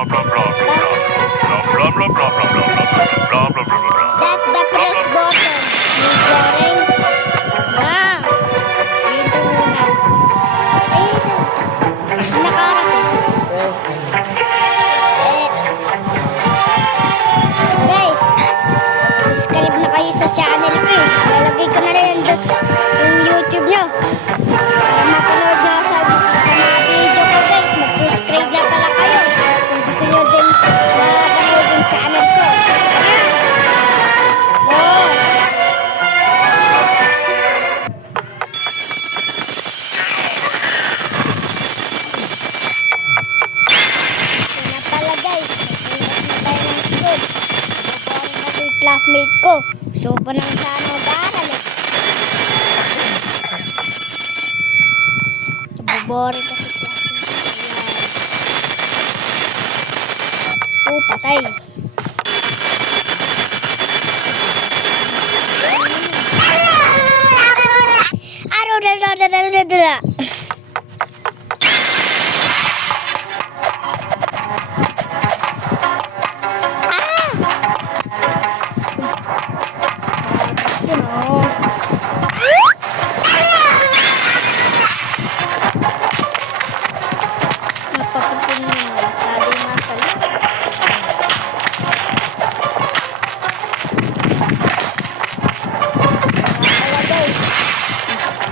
That the press button. Yung goreng. Ah. Dito muna. Ay, ito. Nakaharap eh. Guys, subscribe na kayo sa channel ko eh. Lalagay ko na rin yung YouTube nyo. Para mapanood nyo sa mga video ko guys. Mag-subscribe na pala kayo. Kung gusto nyo din mapanood yung channel ko. Go! Ito na pala guys. Magpunta na tayo ng school. Nakuha na yung classmate ko. Gusto ko pa nang sana mag-aaral eh. Boring kasi classmate. Oh, patay. Napapasin mo masyado yung masali.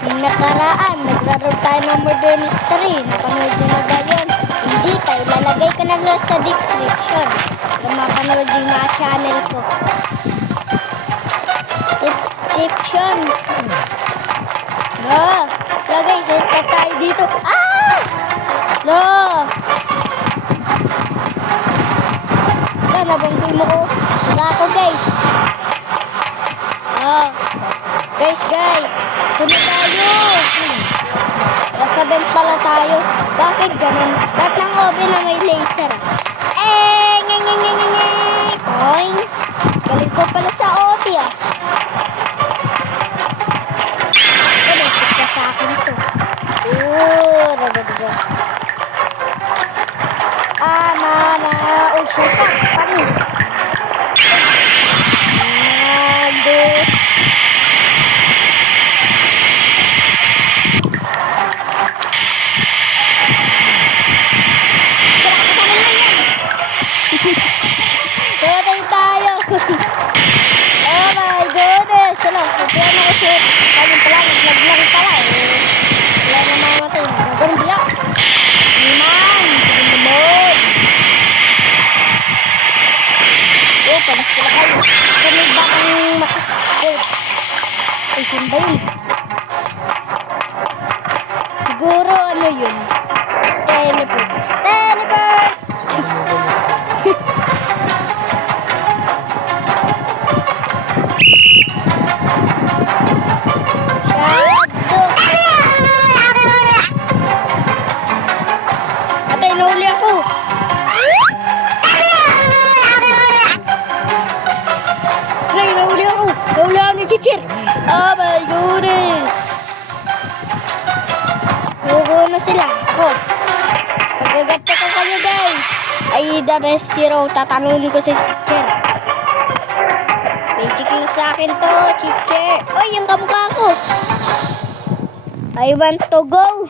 Yung nakaraan, naglaro tayo ng Murder Mystery. Napanood nyo na ba yun? Hindi pa, ilalagay ko na lang sa description para mapanood yung mga channel ko. Description. No, lagay, subscribe tayo dito. Ah! No! Wala, nabanggoy mo ko. Wala ako guys. Oh. Guys. Ito na tayo. Nasa vent pala tayo. Bakit ganun? Lahat ng oven na may laser. Oing. Galing ko pala sa oven ah. Basic na sa akin to. Uy, shortcut. Panis. Tumatay tayo. Oh my goodness. Wala, nagpiyan ako si kanyang pala, naglag lang pala eh. Wala na mamatay. Nagagawin biyak. Niman. Sinunod. Oh, panas pala kayo. Kami bakang makakakot. Ay, saan ba yun? Siguro ano yun? Teleport. Teleport! Atay, nahuli ako. Atay, nahuli ako. Nahuli ako ni teacher. Oh my goodness. Hugo na sila. Ako. Pagkagata ko kayo guys. Ay, the best hero. Tatalunin ko sa teacher. Basic lang sa akin to, teacher. Oy, yung kamukha ko. I want to go.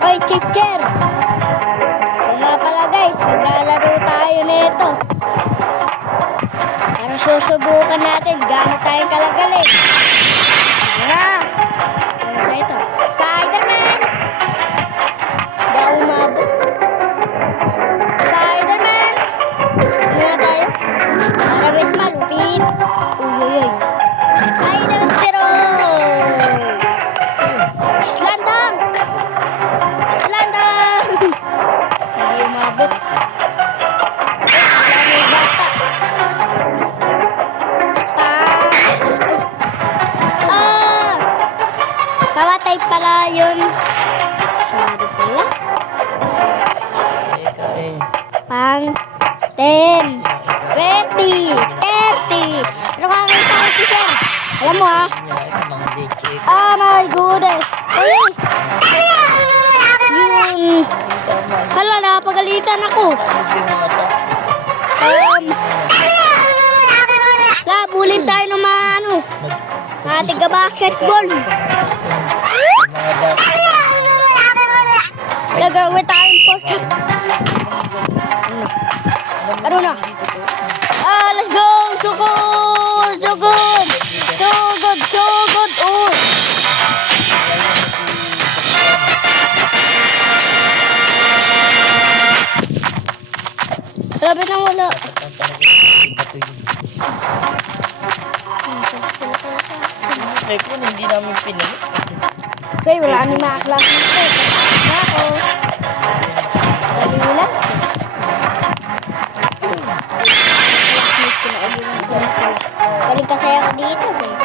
Oy, teacher. So nga pala guys, naglalaro tayo nito. Para susubukan natin gaano tayong kalagaling. Tara. Ano sa ito? Spider-Man. Hindi ako umabot. Spider-Man. Ano na tayo? Para bes malupit. Uy. Spider-Zero. Slam dunk. Hindi umabot. Wala may bata. Kawatay pala yun. Sorry pala. Pang 10, 20, 30. Ano ka may tayo, teacher? Alam mo ha? Oh my goodness. Uy! Napagalitan ako. Bulin tayo ng mga ano. Mga tiga-basketball. Nagawin tayong pork. Ano na? Let's go! So good! So good! So good! So good! Oh! Grabe na wala. Hindi namin pinili. Okay, wala nang mga klase nito. Ako. Dali lang. Galing kasi ako dito, guys.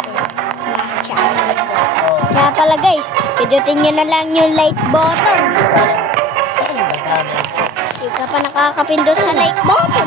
Kaya pala, guys, pidutin nyo na lang yung like button. Hindi ka pa nakakapindot sa like button.